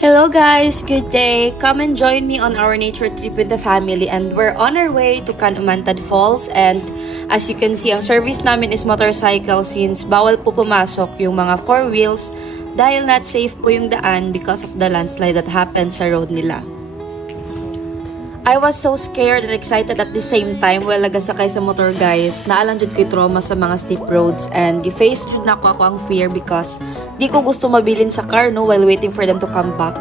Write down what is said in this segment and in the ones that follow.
Hello guys, good day. Come and join me on our nature trip with the family and we're on our way to Canumantad Falls, and as you can see, ang service namin is motorcycle since bawal po pumasok yung mga 4 wheels dahil not safe po yung daan because of the landslide that happened sa road nila. I was so scared and excited at the same time while nagasakay sa motor guys. Naalang jud ko'y trauma sa mga steep roads and gi-face jud na ako ang fear because di ko gusto mabilin sa car no while waiting for them to come back.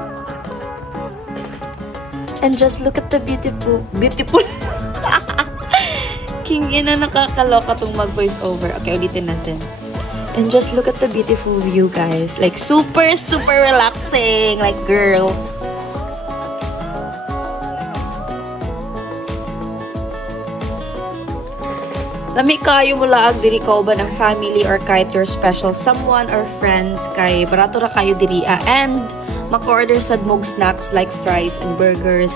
And just look at the beautiful King ina, nakakaloka tong mag voice over. Okay, ulitin natin. And just look at the beautiful view guys. Like super relaxing. Like girl. Lami kayo mula ag diri kauban ang family or kahit your special someone or friends kay barato ra kayo diri and maka-order sad mog snacks like fries and burgers.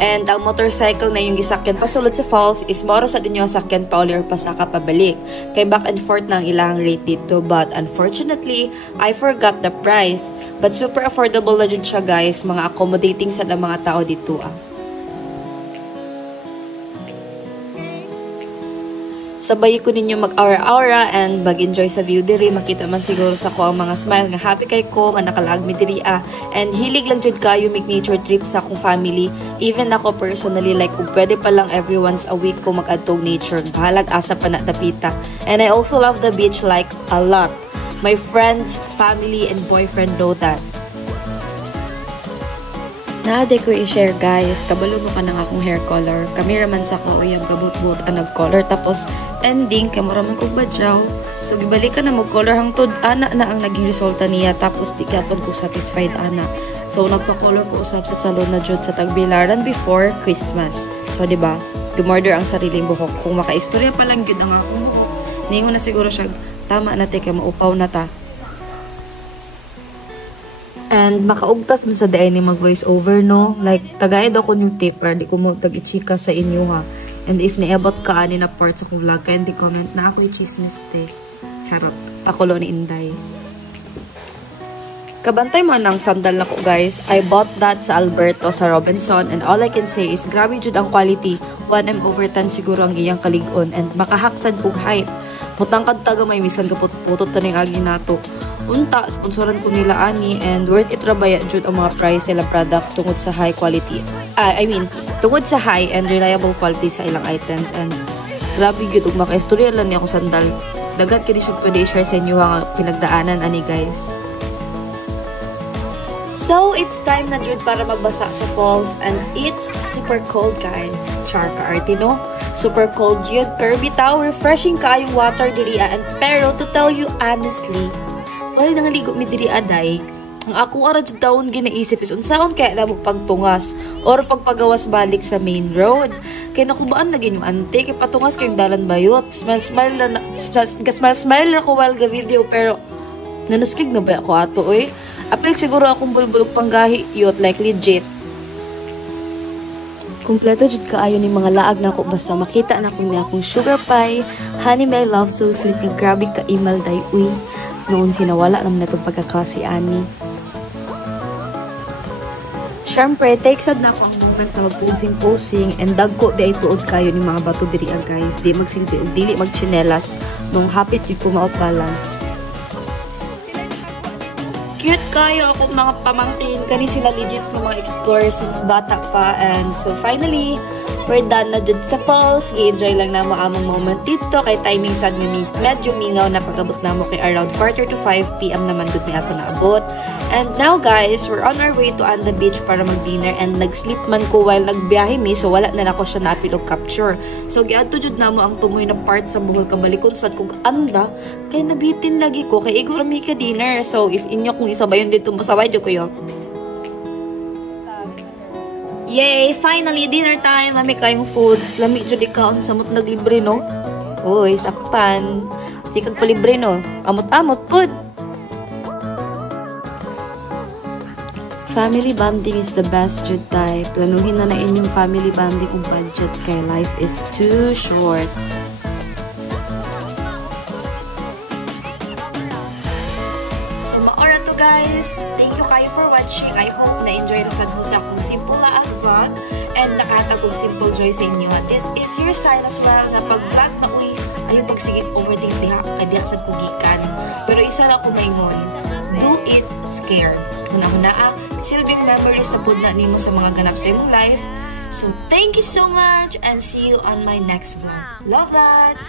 And ang motorcycle na yung gisakyan pasulod sa falls is moro sa dinyo sakyan pa uli or pasaka pabalik. Kay back and forth na ang ilang rate dito, but unfortunately, I forgot the price. But super affordable na dyan siya guys, mga accommodating sa mga tao dito Sabay ko ninyo mag-aura-aura and mag-enjoy sa view diri. Makita man siguro sa ko ang mga smile nga happy kay ko, nga nakalag mi diri And hilig lang jud kayo make nature trip sa akong family. Even ako personally, like kung pwede pa lang every once a week ko mag-adtog nature. Bahalag asa pa na tapita. And I also love the beach like a lot. My friends, family, and boyfriend know that. Naade ko i-share guys, kabalo mo ka ng akong hair color. Kami raman sa ko uyang kabut-but ang nag-color. Tapos ending, kay maraman kong badyaw. So gibalik ka na mag-color hangtod ana na ang naging resulta niya. Tapos di kapon ko satisfied ana. So nagpa-color ko usab sa salon na jud sa Tagbilaran before Christmas. So diba, dumorder ang sariling buhok. Kung maka-istorya pa lang yun ang akong buhok, ningon na siguro siya, tama na te, kay maupaw na ta. And makaugtas man sa day ni mag-voice over, no? Like, tagaid ako yung tip para di ko mo tag-ichika sa inyo, ha? And if naabot ka ani na part sa kong vlog, kaya di comment na ako i-chismis, te. Charot. Pakulo ni Inday. Kabantay mo ng sandal na ko, guys. I bought that sa Alberto, sa Robinson. And all I can say is, grabe jud ang quality. 1M/10 siguro ang iyang kalig-on. And makahaksad kong height. Mutangkad taga may misan kaput-putot taning agi nato. Unta, sponsoran ko nila ani and worth it rabaya jud ang mga price sila products tungod sa high quality. Tungod sa high and reliable quality sa ilang items and grabe gyud ug maka-istorya lang ni ako sandal. Dagat kini siya pwede i-share sa inyo ang pinagdaanan ani guys. So, it's time na jud para magbasa sa falls and it's super cold guys. Char ka no? Super cold jud pero bitaw refreshing kaayong water diri and pero to tell you honestly, wala nangaligo mi diri aday. Ang ako ara jud taon ginaisip is unsaon kaya na mo pagtungas or pagpagawas balik sa main road. Kay nakubaan lagi yung ante kay patungas kayong dalan bayot. Smile na ko while ga video pero nanuskig na ba ako ato oy. Apil siguro akong bulbulog panggahi yot like legit. Kompleto jud kaayo ni mga laag na ako basta makita na ko ni akong sugar pie, honey my love so sweet nga grabe ka email day uy. Noon sinawala naman na itong pagkaklase ani. Siyempre, take sad na ako ang moment na mag-posing and dagko di ay tuod kayo ni mga bato diri guys. Di magsilbi o dili magchinelas nung hapit di po balance. Cute kayo ako mga pamangkin. Kani sila legit mga explorers since bata pa. And so finally, we're done na dyan sa falls. I-enjoy lang na mo among moment dito. Kay timing sad medyo mingaw na pag-abot na mo kay around 4 to 5 p.m. naman good may ato na abot. And now guys, we're on our way to the beach para mag-dinner. And nag-sleep man ko while nagbiyahe mi. So wala na ako siya napilog capture. So giadto jud na mo ang tumoy na part sa buhol kamalikon sad kung anda. Kay nabitin lagi ko. Kay igor mi ka dinner. So if inyo kung isabayon dito mo sabay jud kayo. Yay! Finally, dinner time! Mami kayong foods. Lami jud ikaw ang samot naglibre, no? Uy, sakpan. Sikag palibre, no? Amot-amot, pod! Family bonding is the best jud type. Planuhin na inyong family bonding kung budget kay life is too short. So, maora to guys. Thank you kayo for watching. I hope na-enjoy na sad mo sa akong simple laang vlog and nakahatag og simple joy sa inyo. This is your sign as well nga pag-vlog na uy, ayaw pagsigit overthink diha, kaya diha sad ko gikan. Pero isa na ako maingon, do it scared. Huna-hunaa, silbing memories na pud na nimo sa mga ganap sa imong life. So, thank you so much and see you on my next vlog. Love that!